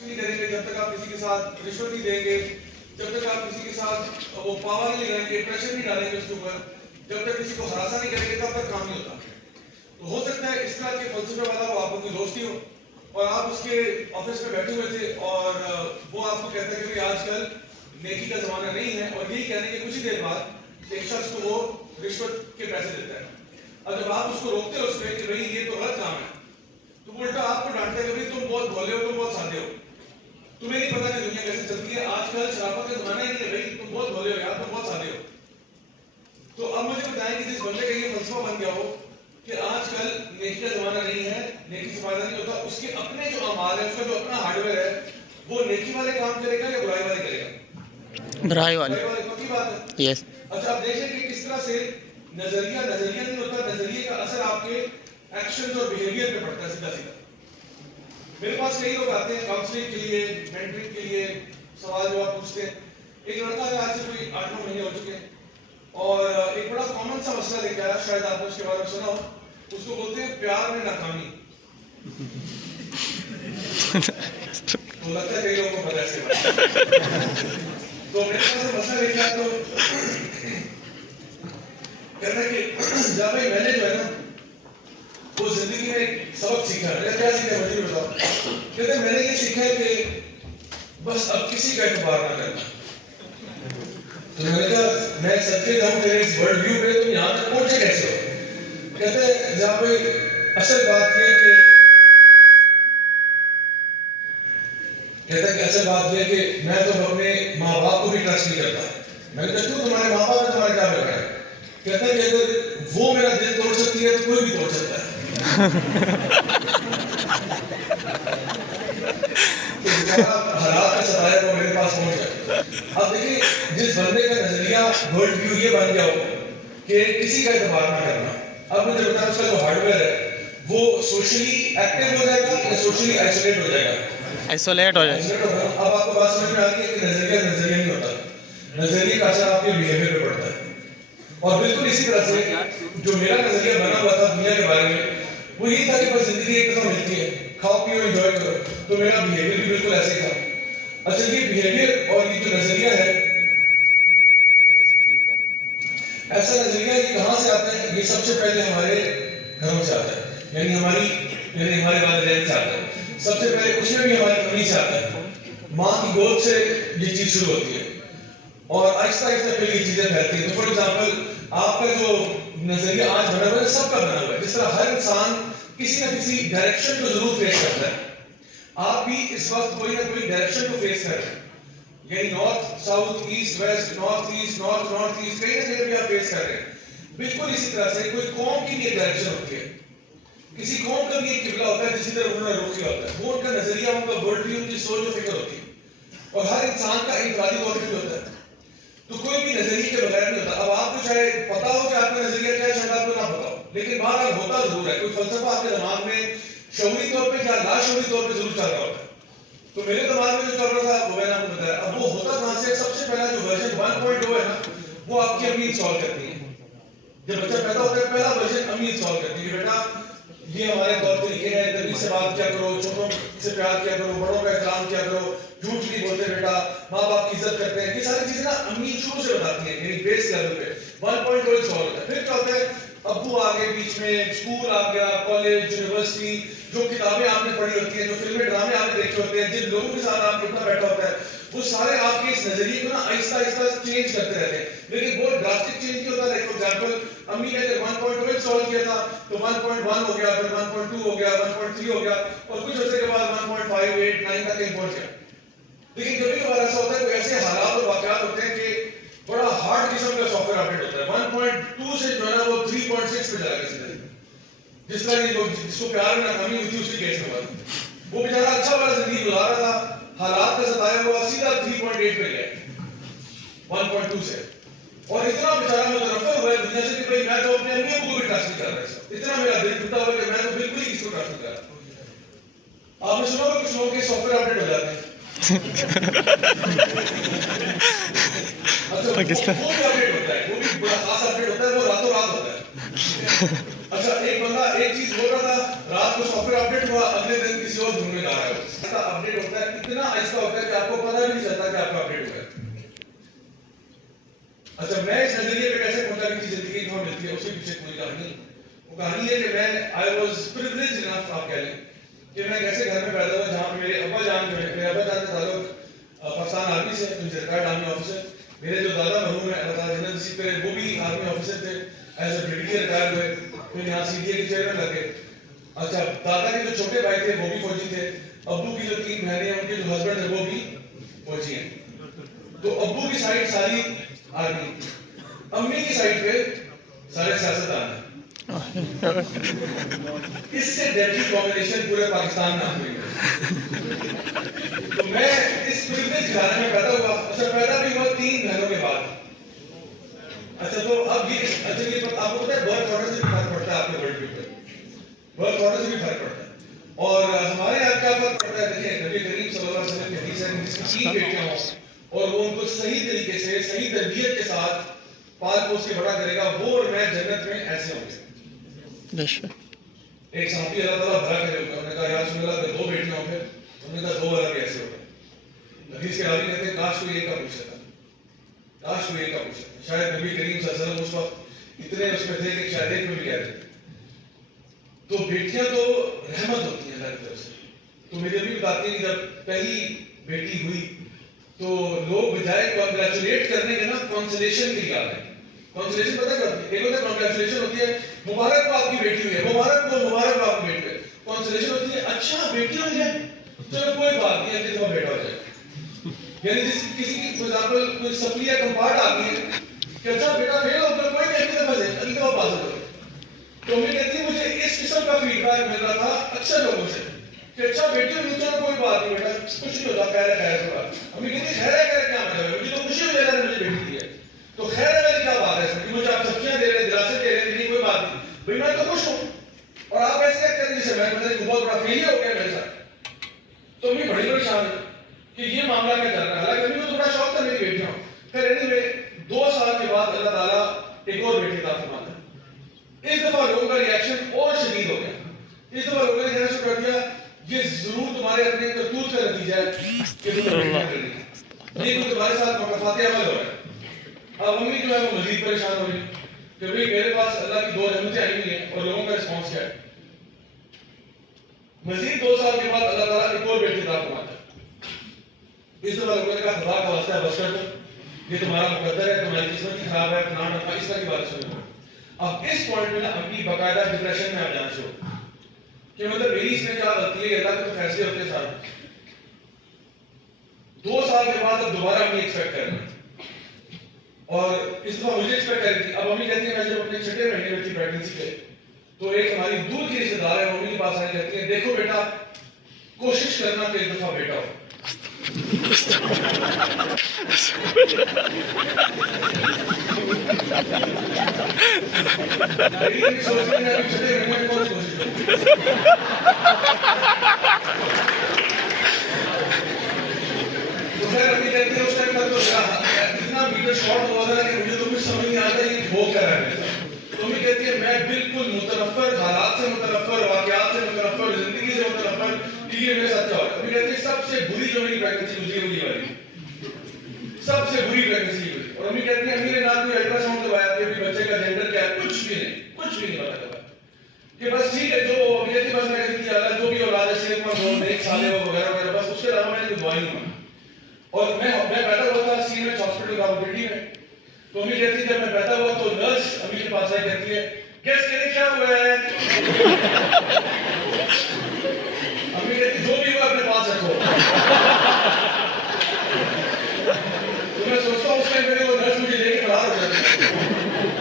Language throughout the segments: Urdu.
نہیں کریں گے، جب تک آپ کسی کے ساتھ رشوت نہیں دیں گے، جب تک آپ کسی کے ساتھ وہ پاور نہیں لگائیں گے، پریشر نہیں ڈالیں گے اس کے اوپر، جب تک کسی کو ہراساں نہیں کریں گے، تب تک کام نہیں ہوتا. تو ہو سکتا ہے اس طرح کے فلسفے والا وہ آپ کو کوئی دوستی ہو اور آپ اس کے آفس میں بیٹھے ہوئے تھے اور وہ آپ کو کہتا ہے کہ آج کل نیکی کا زمانہ نہیں ہے، اور یہی کہنے کے کچھ ہی دیر بعد ایک شخص کو وہ رشوت کے پیسے دیتا ہے. اور جب آپ اس کو روکتے ہو اس پہ کہ بھائی یہ تو غلط کام ہے، تو وہ الٹا آپ کو ڈانٹتا ہے کہ بھائی تم بہت بھولے ہو، تم بہت سادے ہو، تمہیں نہیں پتا کہ دنیا کیسے چلتی ہے، آج کل شرافت کا زمانہ ہی نہیں ہے، بھائی تم بہت بھولے ہو یار، تم بہت سادے ہو. تو اب مجھے بتائیں کہ جس بندے کا یہ فلسفہ بن گیا ہو کہ آج کل نیکی کا زمانہ نہیں ہے، نیکی سے فائدہ نہیں ہوتا، اس کے اپنے جو اعمال ہے، اس کا جو اپنا ہارڈ ویئر ہے، وہ نیکی والے کام کرے گا یا برائی والے کرے گا؟ برائی والے. برائی والے. پکی بات ہے. یس. اچھا آپ دیکھیں کہ کس طرح سے نظریہ نہیں ہوتا، نظریے کا اثر آپ کے ایکشنز اور بیہیویئر پہ پڑتا ہے سیدھا سیدھا. میرے پاس کئی لوگ آتے ہیں کاؤنسلنگ کے لیے، مینٹرنگ کے لیے، سوال جواب پوچھتے ہیں. ایک لڑکا ہے آج سے کوئی 8-9 مہینے ہو چکے ہیں اور ایک بڑا کامن سا مسئلہ لے کے آیا، شاید آپ نے اس کے بارے میں سنا ہو. اس کو بولتے ہیں پیار میں ناکامی. تو لگتا ہے کئی لوگوں کو پتہ ہے اس کے بارے میں. تو میرے پاس مسئلہ لے کے آیا تو کہتا ہے کہ جا بھائی میں نے جو ہے نا وہ زندگی میں ایک سبق سیکھا ہے. کیا سیکھا ہے مجھے بتاؤ. کہتے ہیں میں نے یہ سیکھا ہے کہ بس اب کسی کا اعتبار نہ کرنا. تو میں نے کہا میں سب کے جاؤں تیرے اس ورلڈ ویو پہ تم یہاں تک پہنچے کیسے ہو؟ کہتے ہیں جہاں پہ اصل بات یہ ہے کہ میں تو اپنے ماں باپ کو بھی ٹرسٹ نہیں کرتا. میں نے کہا کیوں، تمہارے ماں باپ نے تمہارے کیا بگاڑا ہے؟ کہتا ہے کہ اگر وہ میرا دل توڑ سکتی ہے تو کوئی بھی توڑ سکتا ہے. تو بیچارہ حالات کا ستایا وہ میرے پاس پہنچ گیا. اب دیکھیں جس بندے کا نظریہ ورلڈ ویو یہ بن گیا ہو کہ کسی کا اعتبار نہ کرنا، اب مجھے بتایا اس کا جو ہارڈ ویئر ہے وہ سوشلی ایکٹیو ہو جائے گا یا سوشلی آئسولیٹ ہو جائے گا؟ آئسولیٹ ہو جائے. اب آپ کو بات سمجھ میں آ گئی ہے کہ نظریہ نہیں ہوتا، نظریے کا اثر آپ کے بیہیویئر پہ پڑتا ہے. اور بالکل اسی طرح سے جو میرا نظریہ بنا ہوا تھا دنیا کے بارے میں وہ یہی تھا کہ بس زندگی ایک دفعہ ملتی ہے، کھاؤ پیو انجوائے کرو. تو میرا بیہیویئر بھی بالکل ایسے ہی تھا. اچھا یہ بیہیویئر اور یہ جو نظریہ ہے، ایسا نظریہ یہ کہاں سے آتا ہے؟ یہ سب سے پہلے ہمارے گھروں سے آتا ہے، یعنی ہمارے والدین سے آتا ہے. سب سے پہلے اس میں بھی ہماری امی سے آتا ہے. ماں کی گود سے یہ چیز شروع ہوتی ہے اور آہستہ آہستہ پھر یہ چیزیں پھیلتی ہیں. تو فار ایگزامپل آپ کا جو نظریہ آج بنا ہوا ہے سب کا بنا ہوا ہے. جس طرح ہر انسان کسی نہ کسی ڈائریکشن کو ضرور فیس کرتا ہے، آپ بھی اس وقت کوئی نہ کوئی ڈائریکشن کو فیس کر رہے ہیں. یعنی north south east west, north east north east, کہیں نہ کہیں بھی آپ فیس کر رہے ہیں. بالکل اسی طرح سے کوئی قوم کی بھی ایک ڈائریکشن ہوتی ہے، کسی قوم کا بھی ایک قبلہ ہوتا ہے جسی طرح انہوں نے رخ کیا ہوتا ہے. وہ ان کا نظریہ، ان کا ورلڈ ویو، ان کی سوچ و فکر ہوتی ہے. اور ہر انسان کا انفرادی طور پہ بھی ہوتا ہے. تو کوئی بھی نظریے کے بغیر نہیں ہوتا. اب آپ کو چاہے پتا ہو کہ آپ کا نظریہ کیا ہے، شاید آپ کو نہ پتا ہو، لیکن بہرحال ہوتا ضرور ہے. کوئی فلسفہ آپ کے دماغ میں شعوری طور پہ یا لاشعوری طور پہ ضرور چل رہا ہوتا ہے. تو میرے دماغ میں جو چل رہا تھا وہ میں نے آپ کو بتایا. اب وہ ہوتا کہاں سے؟ سب سے پہلا جو ورژن 1.2 ہے نا وہ آپ کی امی انسٹال کرتی ہے. جب بچہ پیدا ہوتا ہے پہلا ورژن امی انسٹال کرتی ہے کہ بیٹا یہ ہمارے طور طریقے ہیں، تمیز سے بات کیا کرو، چھوٹوں سے پیار کیا کرو، بڑوں کا احترام کیا کرو، جھوٹ نہیں بولتے بیٹا، ماں باپ کی عزت کرتے ہیں. یہ ساری چیزیں نا امی شروع سے بتاتی ہیں، یعنی بیس لیول پہ 1.2 انسٹال ہوتا ہے. پھر کیا ہوتا ہے؟ ابو آگے بیچ میں، اسکول آ گیا، کالج، یونیورسٹی، جو کتابیں آپ نے پڑھی ہوتی ہیں، جو فلمیں ڈرامے آپ نے دیکھے ہوتے ہیں، جن لوگوں کے ساتھ آپ اٹھنا بیٹھا ہوتا ہے، وہ سارے آپ کے اس نظریے کو نا آہستہ آہستہ چینج کرتے رہتے ہیں. لیکن بہت ڈراسٹک چینج نہیں ہوتا. لائک فار ایگزامپل امی نے اگر 1.2 انسٹال کیا تھا تو 1.1 ہو گیا، پھر 1.2 ہو گیا، 1.3 ہو گیا، اور کچھ عرصے کے بعد 1.5 8 9 تک کہیں پہنچ گیا. لیکن کبھی کبھار ایسا ہوتا ہے کوئی ایسے حالات اور واقعات ہوتے ہیں کہ بڑا ہارڈ قسم کا سافٹ ویئر اپڈیٹ ہوتا ہے. 1.2 سے جو ہے نا وہ 3.6 پہ چلا گیا سیدھا. جس طرح جس کو پیار میں ناکامی ہوئی تھی اس کی کیس میں بات، وہ بیچارہ اچھا والا زندگی گزار رہا تھا، حالات کا ستایا ہوا سیدھا 3.8 پہ گیا 1.2 سے. اور اتنا بیچارہ متنفر ہوا ہے دنیا سے کہ بھائی میں تو اپنے امی ابو کو بھی ٹرسٹ نہیں کر رہا. اتنا میرا دل ٹوٹا ہوا کہ میں تو بالکل ہی کسی کو ٹرسٹ نہیں کر رہا. آپ نے سنا ہوگا کچھ لوگوں کے سافٹ ویئر اپڈیٹ ہو جاتے ہیں. اچھا وہ بھی اپڈیٹ ہوتا ہے، وہ بھی بڑا خاص اپڈیٹ ہوتا ہے، وہ راتوں رات ہوتا ہے. اچھا ایک بندہ ایک چیز بول رہا تھا رات کو سافٹ ویئر اپڈیٹ ہوا اگلے دن کسی اور دھوم میں جا رہا ہے اپڈیٹ ہوتا ہے اتنا آہستہ ہوتا ہے کہ آپ کو پتہ بھی نہیں چلتا کہ آپ کا اپڈیٹ ہو گیا. اچھا میں اس نظریے پہ کیسے پہنچا کہ زندگی کہاں ملتی ہے اس کے پیچھے کوئی کہانی وہ کہانی ہے کہ میں آئی واز پریویلیج انف آپ کہہ لیں کہ میں کیسے گھر میں پیدا ہوا جہاں پہ میرے ابا جان جو ہے میرے ابا جان کا تعلق پاکستان آرمی سے ریٹائرڈ آرمی آفیسر. میرے جو دادا مرحوم ہیں اللہ تعالیٰ جنت نصیب کرے وہ بھی آرمی آفیسر تھے ایز اے بریگیڈیئر ریٹائر ہوئے پھر یہاں سی ڈی اے کے چیئرمین لگے. اچھا دادا کے جو چھوٹے بھائی تھے وہ بھی فوجی تھے. ابو کی جو 3 بہنیں ہیں ان کے جو ہسبینڈ ہیں وہ بھی فوجی ہیں. تو ابو کی سائڈ ساری آرمی امی کی سائڈ پہ سارے سیاستدان ہیں. اس سے ڈیڈلی کمبینیشن پورے پاکستان میں ہوئی ہے. تو میں اس پریویلیج گھرانے میں پیدا ہوا. اچھا پیدا بھی ہوا 3 مہینوں کے بعد. اچھا تو اب یہ اچھا یہ آپ کو پتا ہے برتھ آرڈر سے بھی فرق پڑتا ہے آپ کے ورلڈ کے اوپر. برتھ آرڈر سے بھی فرق پڑتا ہے اور ہمارے یہاں کیا فرق پڑتا ہے دیکھیں نبی کریم صلی اللہ علیہ وسلم کی حدیث ہے جس کی 3 بیٹیاں ہوں اور وہ ان کو صحیح طریقے سے صحیح تربیت کے ساتھ پال پوس کے بڑا کرے گا وہ اور میں جنت میں ایسے ہوں گے. ایک صحابی اللہ تعالیٰ بھلا کرے انہوں نے کہا یا رسول اللہ اگر 2 بیٹیاں ہوں پھر انہوں نے کہا 2 والا بھی ایسے ہوگا. حدیث کے راوی کہتے ہیں کاش کوئی ایک کا پوچھا تھا کاش کوئی ایک کا پوچھا تھا. شاید نبی کریم صلی اللہ علیہ وسلم اس وقت اتنے اس میں تھے کہ شاید ایک میں بھی کہہ دیتے. تو بیٹیاں تو رحمت ہوتی ہیں اللہ کی طرف سے. تو میری امی بتاتی ہیں کہ جب پہلی بیٹی ہوئی تو لوگ بجائے کانگریچولیٹ کرنے کے نا کانسولیشن کے لیے آ گئے. کانسولیشن پتہ کیا ہوتی ہے؟ ایک ہوتا ہے کانگریچولیشن ہوتی ہے مبارک ہو آپ کی بیٹی ہوئی ہے مبارک ہو آپ کی بیٹی ہے. کانسولیشن ہوتی ہے اچھا بیٹی ہو جائے چلو کوئی بات نہیں اگلی دفعہ بیٹا ہو جائے. یعنی جس کسی کی فار ایگزامپل کوئی سپلی یا کمپارٹ آ گئی ہے کہ اچھا بیٹا فیل ہو گیا کوئی نہیں اگلی دفعہ سے اگلی دفعہ پاس ہو. تو امی کہتی ہے مجھے اس قسم کا فیڈ بیک مل رہا تھا اکثر لوگوں سے کہ اچھا بیٹی ہو چلو کوئی بات نہیں بیٹا کچھ نہیں ہوتا خیر ہے تھوڑا. امی کہتی ہے خیر ہے کیا مطلب ہے مجھے تو خوشی ہو جائے گا مجھے بیٹی دی ہے تو خیر ہے والی کیا بات ہے اس میں کہ مجھے آپ سبزیاں دے رہے ہیں دراصل دے رہے ہیں نہیں کوئی بات نہیں بھائی میں تو خوش ہوں اور آپ ایسے کیا کریں جسے میں مطلب بہت بڑا فیلئر ہو گیا میرے ساتھ. تو امی بڑی پریشان ہے کہ یہ معاملہ کیا چل رہا ہے. حالانکہ امی کو تو بڑا شوق تھا میری بیٹیاں. پھر اینی وے 2 سال کے بعد اللہ تعالیٰ ایک اور بیٹی عطا فرماتا ہے. اس دفعہ لوگوں کا ریاکشن اور شدید ہو گیا. اس دفعہ لوگوں نے کہنا شروع کر دیا یہ ضرور تمہارے اپنے کرتوت کا نتیجہ ہے کہ تم نے بیٹیاں کر لی یہ تمہارے ساتھ مقافات عمل ہو رہا ہے. اب امی جو ہے وہ مزید پریشان ہو رہی کہ بھئی میرے پاس اللہ کی 2 رحمتیں آئی ہوئی ہیں اور لوگوں کا رسپانس کیا ہے. مزید 2 سال کے بعد اللہ تعالیٰ ایک اور بیٹی عطا فرماتا ہے. اس دفعہ لوگوں نے کہا خدا کا واسطہ ہے بس کر دو یہ تمہارا مقدر ہے تمہاری قسمت ہی خراب ہے فلاں اس طرح کی بات سنو. اب اس پوائنٹ میں نا امی باقاعدہ ڈپریشن میں آپ جانا شروع کہ مطلب میری اس میں کیا غلطی ہے اللہ کے تو فیصلے ہوتے ہیں سارے. 2 سال کے بعد اب دوبارہ امی ایکسپیکٹ کر رہے ہیں اور اس دفعہ مجھے ایکسپیکٹ کر رہی تھی. اب امی کہتی ہے میں جب اپنے 6 مہینے میں تھی پریگننسی کے تو ایک ہماری دور کی رشتے دار ہے وہ امی کے پاس آئی کہتی ہے دیکھو بیٹا کوشش کرنا کہ اس دفعہ بیٹا ہو. اتنا میٹر شارٹ ہوا تھا کہ مجھے تو کچھ سمجھ نہیں آتا یہ ہو کیا رہا ہے. تو امی کہتی ہے میں بالکل متنفر حالات سے متنفر واقعات سے متنفر زندگی سے متنفر کہ یہ میرے ساتھ کیا ہو رہا ہے. امی کہتی ہے سب سے بری جو میری پریگننسی گزری ہوئی والی سب سے بری پریگننسی گزری. اور امی کہتی ہے امی نے نہ کوئی الٹرا ساؤنڈ کروایا کہ بچے کا جینڈر کیا ہے کچھ بھی نہیں پتا کروایا کہ بس ٹھیک ہے جو امی کہتی بس میں کہتی تھی اللہ جو بھی اولاد ہے صرف میں نیک صالح ہو وغیرہ وغیرہ بس اس کے علاوہ میں نے کوئی دعا ہی نہیں مانگی. اور میں پیدا ہوا تھا سی ایچ ہاسپٹل راولپنڈی میں. تو امی کہتی جب میں پیدا ہوا تو نرس امی کے پاس آئی کہتی ہے گیس کریں کیا ہوا ہے. امی کہتی جو بھی ہوا اپنے پاس رکھو. تو میں سوچتا ہوں اس ٹائم میرے وہ نرس مجھے لے کے فرار ہو جاتی ہے.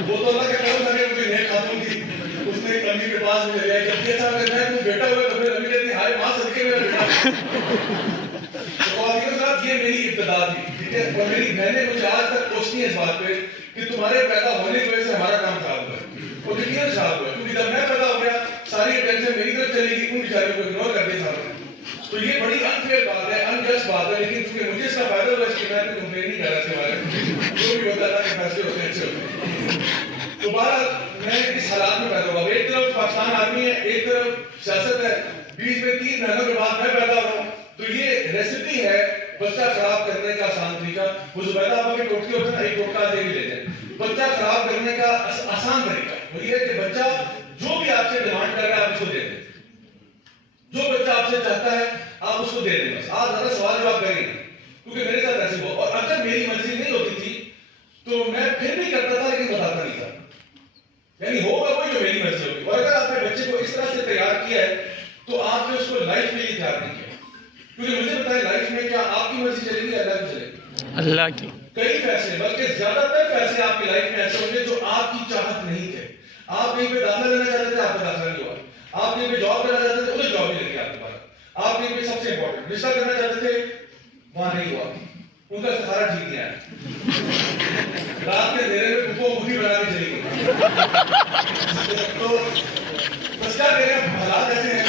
وہ تو اللہ کا کرم تھا کہ کوئی نیک خاتون تھی اس نے ایک امی کے پاس مجھے لے کہتی اچھا اگر میں کوئی بیٹا ہوا تو پھر امی کہتی ہائے ماں صدقے میرا بیٹا. یہ میری ابتدا تھی ٹھیک ہے. اور میری بہنیں مجھے آج تک پوچھتی ہیں اس بات پہ کہ تمہارے پیدا ہونے کی وجہ سے ہمارا کام خراب ہوا ہے اور یقیناً خراب ہوا ہے کیونکہ جب میں پیدا ہو گیا ساری اٹینشن میری طرف چلے گی ان بیچاریوں کو اگنور کر دیا سارے. تو یہ بڑی انفیئر بات ہے انجسٹ بات ہے لیکن چونکہ مجھے اس کا فائدہ ہوا اس کی میں کوئی کمپلین نہیں کر رہا اس کے بارے میں جو بھی ہوتا ہے کہ فیصلے ہوتے ہیں اچھے ہوتے ہیں. دوبارہ میں اس کس حالات میں پیدا ہوگا. ایک طرف پاکستان آدمی ہے, ایک طرف سیاست ہے, بیچ میں 3 مہینوں کے بعد میں پیدا ہوا ہوں. تو یہ ریسیپی ہے بچہ خراب کرنے کا آسان طریقہ. وہ زبیدہ آپا کے ٹوٹکے ہوتے ہیں نا, ایک ٹوٹکا دے بھی لیتے ہیں. بچہ خراب کرنے کا آسان طریقہ وہ یہ ہے کہ بچہ جو بھی آپ سے ڈیمانڈ کر رہا ہے آپ اس کو دے دیں. جو بچہ آپ سے چاہتا ہے آپ اس کو دے دیں. بس آپ زیادہ سوال جواب کریں گے, کیونکہ میرے ساتھ ایسے ہوا. اور اگر میری مرضی نہیں ہوتی تھی تو میں پھر بھی کرتا تھا لیکن بتاتا نہیں تھا. یعنی ہوگا وہی جو میری مرضی ہوگی. اور اگر آپ نے بچے کو اس طرح سے تیار کیا ہے تو آپ نے اس کو لائف کے لیے تیار نہیں کیا. کیونکہ مجھے پتا ہے لائف میں کیا آپ کی مرضی چلے گی, اللہ کی چلے گی. اللہ کی کئی فیصلے, بلکہ زیادہ تر فیصلے آپ کی لائف میں ایسے ہوں گے جو آپ کی چاہت نہیں تھے. آپ کہیں پہ داخلہ لینا چاہتے تھے, آپ کا داخلہ نہیں ہوا. آپ کہیں پہ جاب کرنا چاہتے تھے, ادھر جاب نہیں لگی آپ کے پاس. آپ کہیں پہ سب سے امپورٹنٹ رشتہ کرنا چاہتے تھے, وہاں نہیں ہوا. ان کا استخارہ ٹھیک نہیں آیا. رات کے اندھیرے میں پھپھو بوڑھی بنا کے چلی گئی. تو بس کیا کہہ رہے ہیں, حالات ایسے ہیں.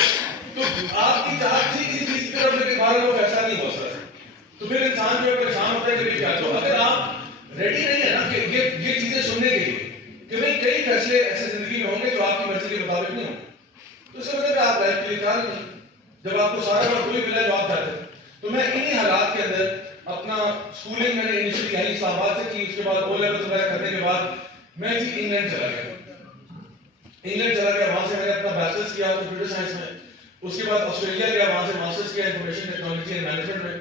تو آپ کی چاہت تھی کسی چیز کی طرف, لیکن ہمارا وہ فیصلہ نہیں ہوا سر. تو پھر انسان جو ہے پریشان ہوتا ہے کہ کیا. تو اگر آپ ریڈی نہیں ہے نا کہ یہ چیزیں سننے کے لیے کہ بھائی کئی فیصلے ایسے زندگی میں ہوں گے جو آپ کی مرضی کے مطابق نہیں ہوں گے, تو اس کا مطلب آپ لائف کے لیے تیار نہیں. جب آپ کو سارا وقت وہی ملا جو آپ چاہتے ہیں. تو میں انہی حالات کے اندر اپنا اسکولنگ میں نے انیشلی یہی اسلام آباد سے کی. اس کے بعد او لیول وغیرہ کرنے کے بعد میں جی انگلینڈ چلا گیا. وہاں سے میں نے اپنا بیچلرس کیا کمپیوٹر سائنس میں. اس کے بعد آسٹریلیا گیا, وہاں سے ماسٹرز کیا انفارمیشن ٹیکنالوجی اینڈ مینجمنٹ میں.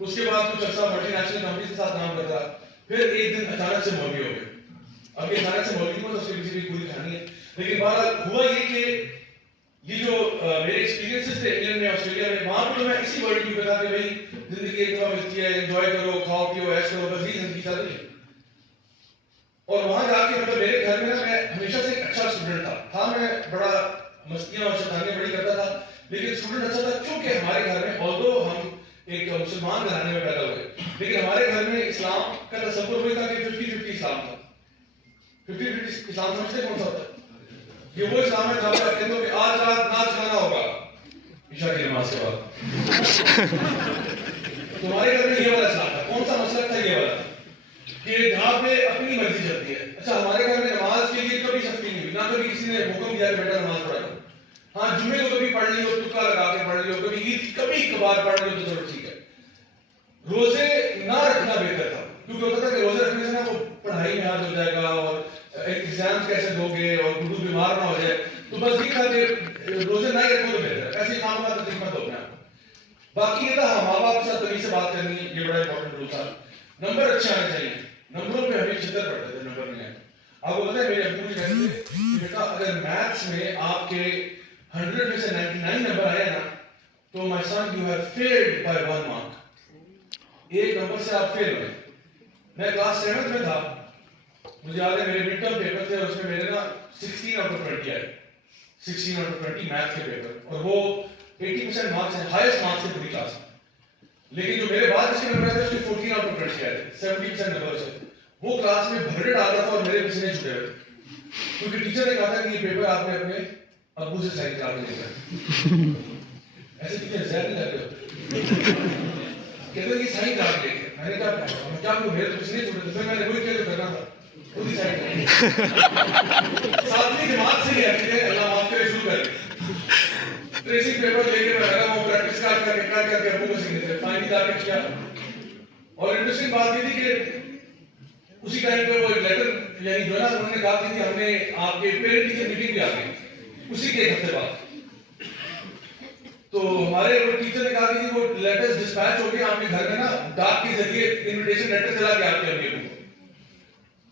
اس کے بعد کچھ عرصہ ملٹی نیشنل کمپنی کے ساتھ کام کرتا. پھر ایک دن اچانک سے مولوی ہو گئے. اب یہ اچانک سے مولوی ہوا تو اس کے پیچھے بھی پوری کہانی ہے. لیکن بہرحال ہوا یہ کہ یہ جو میرے ایکسپیرینسز تھے انگلینڈ میں, آسٹریلیا میں, وہاں پہ تو میں اسی ورلڈ ویو پہ تھا کہ بھائی زندگی ایک دفعہ ملتی ہے, انجوائے کرو, کھاؤ پیو, ایش کرو, بس یہی زندگی چل رہی ہے. اور وہاں جا کے مطلب میرے گھر میں نا میں ہمیشہ سے ایک اچھا اسٹوڈنٹ تھا. ہاں میں بڑا مستیاں اور شیطانیاں بڑی کرتا تھا, لیکن اسٹوڈنٹ اچھا تھا. کیونکہ ہمارے گھر میں although ہم ایک مسلمان گھرانے میں پیدا ہوئے, لیکن ہمارے گھر میں اسلام کا تصور ہوئی تھا کہ 50-50 اسلام تھا. 50-50 اسلام سمجھتے کون سا ہوتا ہے؟ یہ وہ اسلام ہے جہاں پر کہتے ہو کہ آج رات ناچ گانا ہوگا عشاء کی نماز کے بعد. تمہارے گھر میں یہ والا اسلام تھا. کون سا مسلک تھا؟ یہ والا کہ جہاں پہ اپنی مرضی چلتی ہے. اچھا ہمارے گھر میں نماز کے لیے کبھی سختی نہیں ہوئی, نہ کبھی کسی نے حکم دیا کہ بیٹا نماز پڑھا. ہاں جمعے کو کبھی پڑھ لی ہو, تکا لگا کے پڑھ لی ہو, کبھی عید کبھی کبھار پڑھ لی ہو تو چلو ٹھیک ہے. روزے نہ رکھنا بہتر تھا, کیونکہ ہوتا تھا کہ روزے رکھنے سے نا وہ پڑھائی میں ہاتھ ہو جائے گا اور ایگزامس کیسے دو گے اور گرو بیمار نہ ہو جائے. تو بس یہ تھا کہ روزے نہ ہی رکھو تو بہتر ہے. ایسی کام کا تکلیف مت ہو اپنے آپ کو. باقی یہ تھا ماں باپ کے ساتھ تمیز سے بات کرنی, یہ بڑا امپورٹنٹ رول تھا. نمبر اچھے آنے چاہیے. نمبروں پہ ہمیں چھتر پڑتے تھے, نمبر نہیں آئے. آپ کو پتا ہے میرے ابو جی کہتے تھے کہ بیٹا اگر میتھس میں آپ کے 100 میں سے 99 نمبر آئے نا تو my son you have failed by 1 mark. ایک نمبر سے آپ فیل ہوئے. میں کلاس 7 میں تھا, مجھے یاد ہے میرے مڈ ٹرم پیپر تھے, اس میں میرے نا 16 out of 20 آئے. 16 out of 20 میتھ کے پیپر, اور وہ 80% مارکس ہیں, ہائیسٹ مارکس ہیں پوری کلاس میں. لیکن جو میرے بعد اس کے نمبر تھے اس کے 14 out of 20 آئے تھے, 70% نمبر سے. وہ کلاس میں بھرڑ آتا تھا اور میرے پسینے چھوٹے ہوئے تھے, کیونکہ ٹیچر نے کہا تھا کہ یہ پیپر آپ نے اپنے ابو سے سائن کرا کے لے کر. ایسے ٹیچر زہر نہیں لگے ہوتے, کہتے ہیں یہ سائن کرا کے لے کے. میں نے کہا کیا میرے پسینے چھوٹے تھے, پھر میں نے وہی کیا جو کرنا تھا خود ہی سائن کرا. 7ویں جماعت سے یہ اللہ معاف کرے شروع کر ٹریسنگ پیپر لے کے میں لگا وہ پریکٹس کر کے ابو کو سیکھنے تھے. فائنلی جا کے کیا, اور انٹرسٹنگ بات یہ تھی کہ اسی ٹائم پہ وہ لیٹر یعنی جو ہے نا انہوں نے کہا کہ ہم نے آپ کے پیرنٹ ٹیچر میٹنگ بھی آ گئی اسی کے ایک ہفتے بعد. تو ہمارے وہ ٹیچر نے کہا کہ وہ لیٹرز ڈسپیچ ہو کے آپ کے گھر میں نا ڈاک کے ذریعے انویٹیشن لیٹر چلا کے آپ کے امی ابو کو.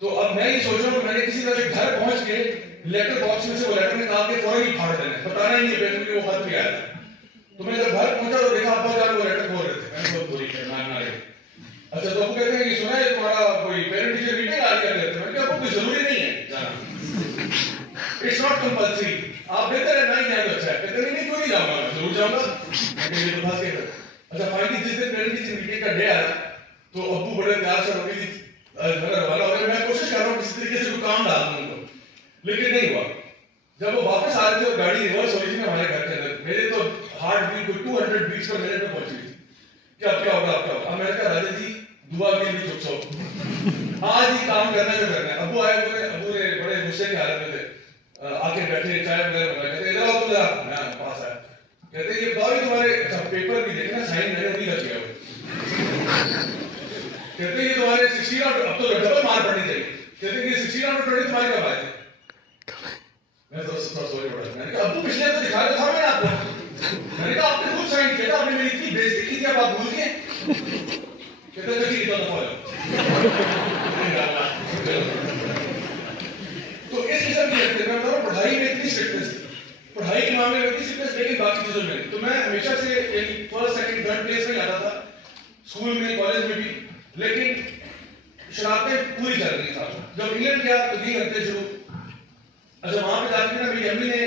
تو اب میں یہ سوچ رہا ہوں کہ میں نے کسی طرح سے گھر پہنچ کے لیٹر باکس میں سے وہ لیٹر نکال کے فوراً ہی پھاڑ دینا ہے, بتانا ہی نہیں ہے کہ وہ خط بھی آیا تھا. تو میں جب گھر پہنچا تو دیکھا ابا جان وہ لیٹر کھول رہے تھے. میں نے بہت بری نہ رہے. اچھا تو ابو کہتے ہیں کہ سنا ہے تمہارا کوئی پیرنٹ ٹیچر میٹنگ آج کر لیتے ہیں. میں نے کہا ابو کوئی ضروری نہیں ہے جانا, اٹس ناٹ کمپلسری, آپ بہتر ہے نہ ہی جائیں تو اچھا ہے. کہتے نہیں کیوں نہیں جاؤں گا, میں ضرور جاؤں گا. میں کہ یہ تو پھنس گئے. اچھا فائنلی جس دن پیرنٹ ٹیچر میٹنگ کا ڈے آیا تو ابو بڑے پیار سے روٹی تھی روانہ ہو گئے. میں کوشش کر رہا ہوں کسی طریقے سے کوئی کام ڈال دوں ان کو, لیکن نہیں ہوا. جب وہ واپس آ رہے تھے اور گاڑی ریورس ہو رہی تھی ہمارے گھر کے اندر, میرے تو ہارٹ بیٹ کوئی 200 بیٹس پر منٹ میں پہنچ گئی تھی کہ اب کیا ہوگا, اب کیا ہوگا. اب میں نے کہا راجا جی دعا کے لیے چپ سو, آج ہی کام کرنا جو کرنا ہے. ابو آئے, ابو نے بڑے غصے کی حالت میں تھے. آ کے بیٹھے چائے وغیرہ منگا, کہتے ادھر آؤ تم ذرا, میں پاس آیا, کہتے یہ بتاؤ تمہارے اچھا پیپر بھی دیکھنا سائن میں نے ابھی کر دیا, کہتے یہ تمہارے 16 اب تو ڈبل مارک پڑنی چاہیے, کہتے کہ 16 آؤٹ 20 تمہارے کب آئے تھے. میں تو سوری پڑا, میں نے کہا ابو پچھلے تو دکھا تھا میں نے آپ کو, میں نے کہا آپ نے خود سائن کیا تھا, آپ نے میری اتنی بےزتی کی تھی, اب آپ بھول گئے. کہتے ہیں ٹھیک ہے تو فالو. تو اس قسم کی رکھتے میں بتا رہا ہوں, پڑھائی میں اتنی اسٹرکٹنس تھی, پڑھائی کے معاملے میں اتنی اسٹرکٹنس, لیکن باقی چیزوں میں نہیں. تو میں ہمیشہ سے یعنی فرسٹ سیکنڈ تھرڈ پلیس میں آتا تھا, اسکول میں کالج میں بھی, لیکن شرارتیں پوری چل رہی تھا. جب انگلینڈ گیا تو یہ کرتے شروع. اچھا وہاں پہ جا کے نا میری امی نے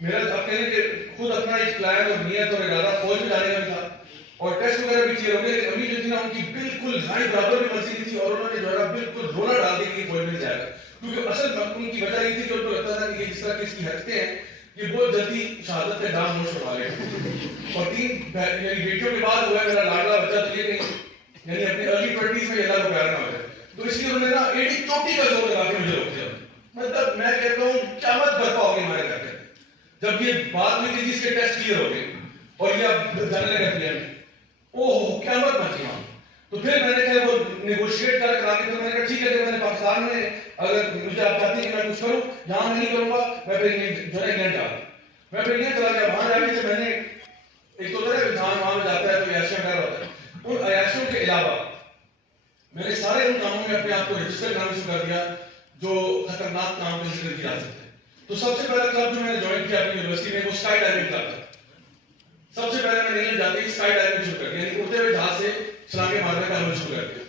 میرا اب کہنے کہ خود اپنا ایک پلان اور نیت اور ارادہ فوج میں جانے کا بھی تھا, اور ٹیسٹ وغیرہ بھی کلیئر ہو گئے. امی جو تھی نا ان کی بالکل بھائی برابر بھی مرضی نہیں تھی, اور انہوں نے جو ہے بالکل رونا ڈال دی کہ فوج میں جائے گا, کیونکہ اصل ان کی وجہ یہ تھی کہ ان کو لگتا تھا کہ یہ جس طرح کی اس کی حرکتیں ہیں یہ بہت جلدی شہادت کا ڈام نوش کروا لے گا. اور 3 یعنی بیٹیوں کے بعد ہوا ہے میرا لاڈلا بچہ, تو یہ نہیں یعنی اپنے ارلی 20s میں اللہ کو پیار نہ ہو جائے, تو اس لیے انہوں نے نا ایڑی چوٹی کا زور لگا کے مجھے روک دیا. مطلب میں کہتا ہوں قیامت برپا ہو گئی ہمارے گھر پہ جب یہ بات ہوئی کہ جس کے ٹیسٹ کلیئر ہو گئے اور یہ اب جانے لگا دیا, اوہ قیامت مچ گئی. تو پھر میں نے کہا وہ نیگوشیٹ کرا کے, تو میں نے کہا ٹھیک ہے کہ میں نے پاکستان میں اگر مجھے آپ چاہتے ہیں کہ میں کچھ کروں, یہاں میں نہیں کروں گا, میں پھر جو ہے انگلینڈ جا رہا. میں پھر انگلینڈ چلا گیا. وہاں جا کے میں نے ایک تو ہوتا ہے انسان وہاں میں جاتا ہے تو عیاشیاں کر رہا ہوتا ہے, ان عیاشیوں کے علاوہ میں نے سارے ان کاموں میں اپنے آپ کو رجسٹر کرنا شروع کر دیا جو خطرناک کام کا ذکر کیا جا سکتا ہے. تو سب سے پہلا کلب جو میں نے جوائن کیا اپنی یونیورسٹی میں وہ اسکائی ڈائیونگ کلب تھا. سب سے پہلے میں نے انگلینڈ جاتے ہی اسکائی ڈائیونگ شروع کر دیا, یعنی اڑتے ہوئے جہاز سے چھلانگیں مارنے کا عمل شروع کر دیا.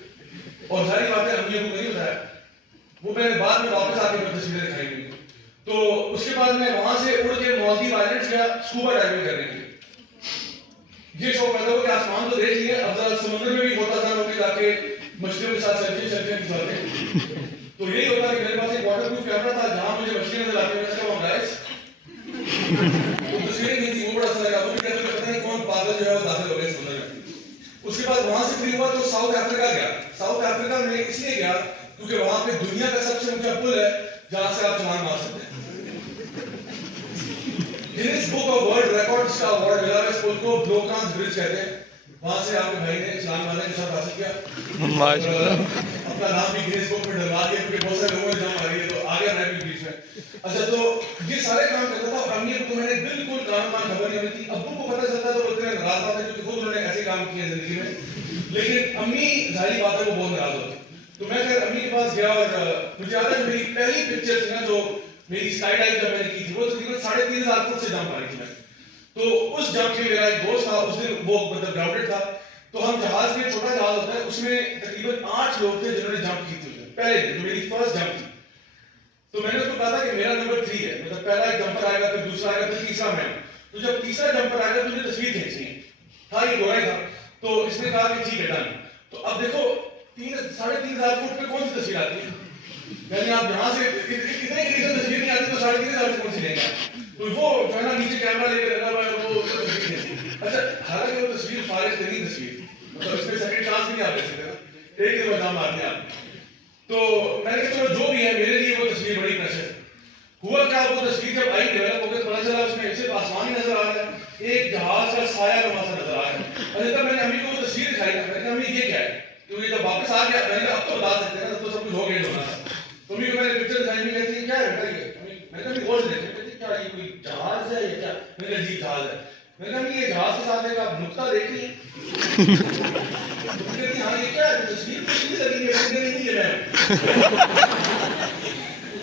اور ساری باتیں امیوں کو نہیں بتایا, وہ میں نے بعد میں واپس آ کے تصویریں دکھائی گئی. تو اس کے بعد میں وہاں سے اڑ کے مالدیو آئلینڈز گیا اسکوبا ڈائیونگ کرنے کے لیے. یہ شوق پیدا ہو کہ آسمان تو دیکھ لیے, اب ذرا سمندر میں بھی ہوتا تھا کہ جا کے مچھلیوں کے ساتھ سیلفیاں کھچواتے. تو یہی ہوتا کہ میرے پاس ایک واٹر پروف کیمرا تھا, جہاں مجھے مچھلی نظر آتی ہے میں کہا گائز وہ تصویریں نہیں تھی, وہ بڑا اچھا لگا. وہ بھی کہتے ہیں پتہ نہیں کون پاگل جو ہے وہ داخل ہو گئے سمندر میں. اس کے بعد وہاں سے فری ہوا تو ساؤتھ افریقہ گیا. ساؤتھ افریقہ میں اس لیے گیا کیونکہ وہاں پہ دنیا کا سب سے اونچا پل ہے جہاں سے آپ چھلانگ مار سکتے ہیں. Guinness book of world records کا اوارڈ ملا ہے اس پل کو, بلوکانز برج کہتے ہیں. وہاں سے آپ کے بھائی نے چھلانگ مارنے کے ساتھ حاصل کیا, اپنا نام بھی گینیس بک میں ڈلوا دیا کیونکہ بہت سارے لوگوں نے جمع ماری ہے, تو آ گیا میں بھی بیچ میں. اچھا تو یہ سارے کام کرتا تھا, اور امی کو میں نے بالکل کام خبر نہیں ہوتی. ابو کو پتہ چلتا تو وہ اتنے ناراض ہوتے کیونکہ خود انہوں نے ایسے کام کیے زندگی میں, لیکن امی ظاہری بات ہے وہ بہت ناراض ہوتی. تو میں خیر امی کے پاس گیا, اور مجھے یاد ہے میری پہلی پکچر تھی نا جو میری اسکائی ڈائیو جب میں نے کی تھی, وہ تقریباً 3500 فٹ سے جمپ ماری تھی میں. تو اس جمپ میں میرا ایک دوست تھا, اس دن وہ مطلب گراؤنڈڈ تھا, تو ہم جہاز میں, چھوٹا جہاز ہوتا ہے, اس میں تقریباً 8 لوگ تھے جنہوں نے جمپ کی تھی پہلے دن, جو میری فرسٹ جمپ تھی. تو میں نے اس کو کہا تھا کہ میرا نمبر 3 ہے, مطلب پہلا ایک جمپر آئے گا, پھر دوسرا آئے گا, پھر تیسرا میں. تو جب تیسرا جمپر آئے گا تو مجھے تصویر کھینچنی ہے, تھا یہ گورا ہی تھا. تو اس نے کہا کہ ٹھیک ہے ڈن. تو اب دیکھو 3500 فٹ پہ کون سی تصویر آتی ہے, یعنی آپ یہاں سے اتنے کی تصویر نہیں آتی تو 3500 سے کون سی لیں گے. تو وہ جو ہے نا نیچے کیمرہ لے کے لگا ہوا ہے, وہ تصویر کھینچی. اچھا حالانکہ وہ تصویر فارغ ترین تصویر, مطلب اس میں سیکنڈ چانس بھی نہیں آپ لے سکتے نا, ایک دن بجام مارتے ہیں آپ. تو میں نے کہا چلو جو بھی ہے, میرے لیے وہ تصویر بڑی پریشر. ہوا کیا, وہ تصویر جب آئی ڈیولپ ہو گئی, پتہ چلا اس میں صرف آسمان ہی نظر آ رہا ہے, ایک جہاز کا سایہ کا مسا نظر آ رہا ہے. اچھا تب میں نے امی کو وہ تصویر دکھائی, میں نے کہا امی یہ کیا ہے, کیونکہ جب واپس آ گیا میں نے کہا اب تو بتا سکتے ہیں نا, تو سب کچھ ہو گیا ہونا تھا. تو امی کو میں نے پکچر دکھائی, میں کہتی ہے کیا ہے بیٹا یہ, میں نے کہا امی غور سے دیکھیں, کہتی کیا یہ کوئی جہاز ہے یا کیا, میں نے کہا جی جہاز ہے. میں نے کہا امی یہ جہاز کے ساتھ ایک آپ نقطہ دیکھ لیے, کہتی ہاں یہ کیا ہے, تصویر کچھ نہیں لگی ہے, میں نہیں ہے میں.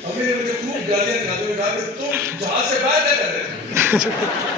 ابھی نے مجھے خوب گالیاں دکھاتے ہوئے کہا کہ تم جہاز سے باہر کیا کر رہے تھے.